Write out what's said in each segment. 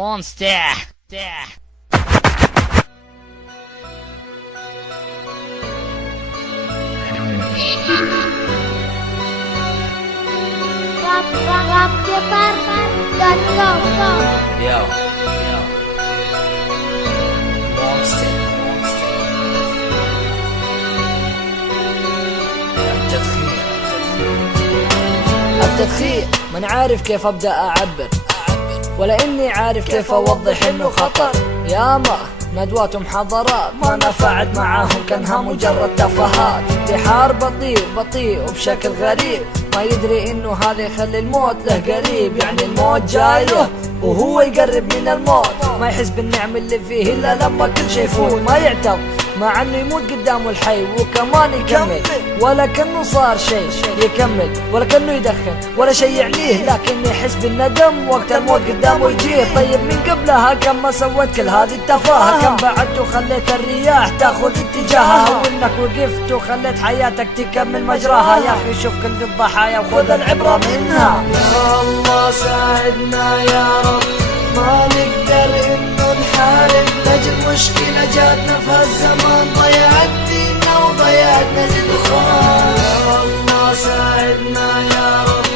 monster. rapjapar.com. Yo, monster. التدخين من عارف كيف ابدأ اعبر، ولا اني عارف كيف اوضح انه خطر. ياما ندوات ومحاضرات ما نفعت معاهم، كانها مجرد تفاهات. بحار بطيء وبشكل غريب، ما يدري انه هذا يخلي الموت له قريب. يعني الموت جايه وهو يقرب من الموت، ما يحس بالنعم اللي فيه الا لما كل شي يفوت. ما يعتب مع انه يموت قدامه الحي وكمان يكمل، ولا كأنه صار شيء يكمل، ولا كأنه يدخن ولا شيء يعنيه، لكن يحس بالندم وقت الموت قدامه يجيه. طيب من قبلها كم ما سويت كل هذه التفاهة، كم بعدت وخليت الرياح تاخذ اتجاهها، وانك وقفت وخليت حياتك تكمل مجراها. يا اخي شوف كل الضحايا وخذ العبرة منها. يا الله ساعدنا يا رب، ما نقدر انه نحارب لاجل مشكلة جاتنا في هالزمان، ضيعت ديننا وضيعتنا للدخان. يا الله ساعدنا يا رب،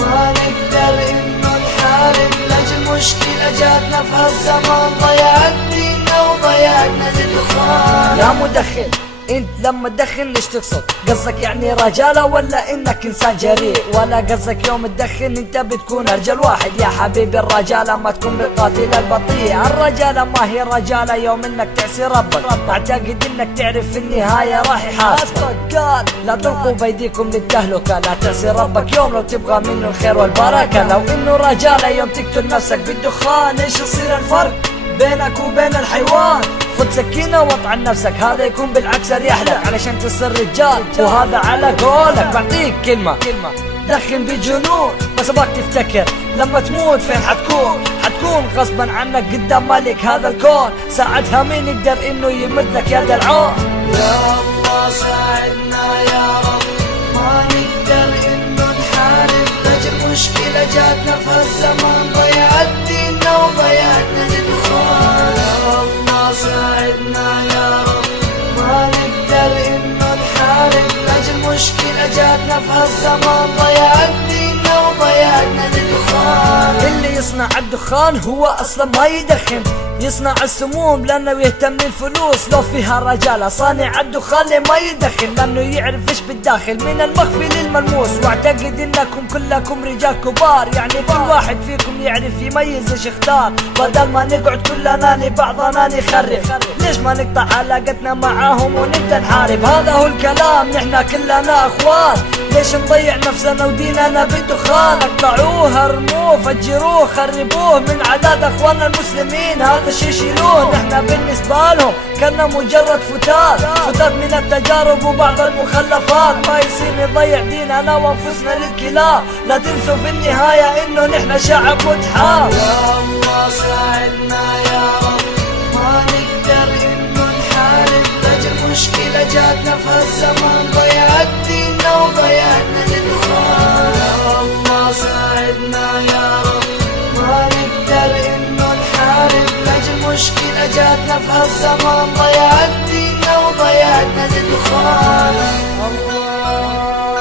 ما نقدر انه نحارب لاجل مشكلة جاتنا في هالزمان، ضيعت ديننا وضيعتنا للدخان. يا مدخن انت لما تدخن ليش تقصد؟ قصدك يعني رجالة ولا انك انسان جريء؟ ولا قصدك يوم تدخن انت بتكون رجل واحد؟ يا حبيبي الرجالة ما تكون بالقاتل البطيء، الرجالة ما هي رجالة يوم انك تعصي ربك. اعتقد انك تعرف في النهاية راح يحاسبك. قال لا تلقوا بيديكم للتهلكة، لا تعصي ربك يوم لو تبغى منه الخير والبركة. لو انه رجالة يوم تقتل نفسك بالدخان، ايش يصير الفرق بينك وبين الحيوان؟ خذ سكينة واطعن نفسك، هذا يكون بالعكس اريح لك علشان تصير رجال، وهذا على قولك. بعطيك كلمة دخن بجنون، بس ابغاك تفتكر لما تموت فين حتكون غصبا عنك قدام ملك هذا الكون. ساعتها مين يقدر انه يمد لك يد العون؟ يا الله ساعدنا يا رب، ما نقدر انه نحارب لاجل مشكلة جاتنا في هالزمان، ضيعت ديننا وضيعتنا للدخان. يا الله ساعدنا يا رب، ما نقدر انه نحارب لاجل مشكلة جاتنا في هالزمان، ضيعت ديننا وضيعتنا للدخان. اللي يصنع الدخان هو اصلا ما يدخن، يصنع السموم لانه يهتم بالفلوس. لو فيها رجالة صانع الدخان اللي ما يدخن، لانه يعرف ايش بالداخل من المخفي للملموس. واعتقد انكم كلكم رجال كبار، يعني كل واحد فيكم يعرف يميز ايش يختار. بدل ما نقعد كلنا لبعضنا نخرف، ليش ما نقطع علاقتنا معاهم ونبدا نحارب؟ هذا هو الكلام، نحنا كلنا اخوان، ليش نضيع نفسنا وديننا بالدخان؟ اقطعوه ارموه فجروه خربوه من عداد اخواننا المسلمين، هذا الشي شيلوه. نحنا بالنسبة لهم كنا مجرد فتات من التجارب وبعض المخلفات. ما يصير نضيع ديننا وانفسنا للكلاب، لا تنسوا في النهاية انه نحنا شعب متحاب. يا الله ساعدنا يا رب، ما نقدر انه نحارب لاجل مشكلة جاتنا في هالزمان، ضيعت ديننا وضيعتنا للدخان. يا الله ساعدنا يا رب، ما نقدر انه نحارب لاجل مشكلة جاتنا في هالزمان، ضيعت ديننا وضيعتنا للدخان. الله